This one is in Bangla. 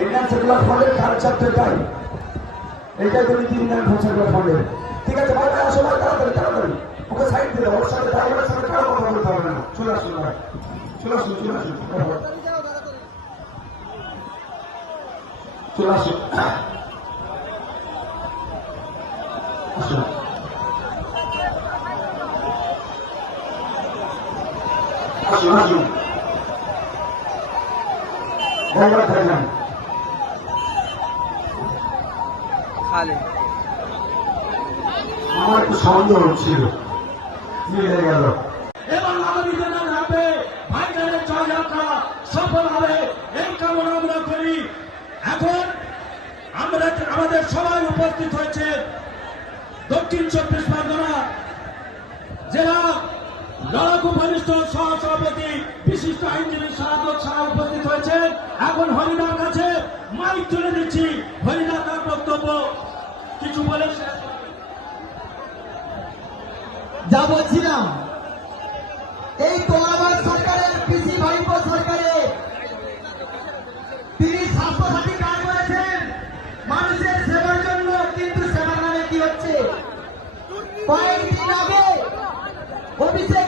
ইন্ডিয়ান সেকুলার ফ্রন্টের কালচার এটাই, এইটাই তো নীতি ইন্ডিয়ান সেকুলার ফ্রন্টের। ঠিক আছে ভাই, আসো ভাই, তাড়াতাড়ি তাড়াতাড়ি ওকে সাইড দিলে, ওর সাথে ড্রাইভারের সাথে কারো কথা বলতে হবে না। চলে আসুন ভাই, চলে আসুন, চলে আসুন, চলে আসুন, আসুন। আসুন আসুন, ধন্যবাদ থাকবেন। আমার একটু সন্দেহ হচ্ছিল, মিলে গেল। এবং আগামীতে হবে ভাইজানের জয়যাত্রা সফল হবে, এই কামনা আমরা করি। এখন আমরা আমাদের সবাই উপস্থিত হয়েছে দক্ষিণ 24 পরগনা জেলা লড়াকু ঘনিষ্ঠ সহসভাপতি বিশিষ্ট আইনজীবী শাহাদত শাহ উপস্থিত হয়েছে। এখন হরিদার কাছে মাইক তুলে দিচ্ছি, হরিদা তার বক্তব্য কিছু বলে যা বলছিলাম, এই তোলাবাদ সরকারের কৃষি ভাইপ সরকারে তিনি স্বাস্থ্যসাথী কার্ড করেছেন মানুষের সেবার জন্য, কিন্তু সেবার নামে কি হচ্ছে? কয়েকদিন আগে অভিষেক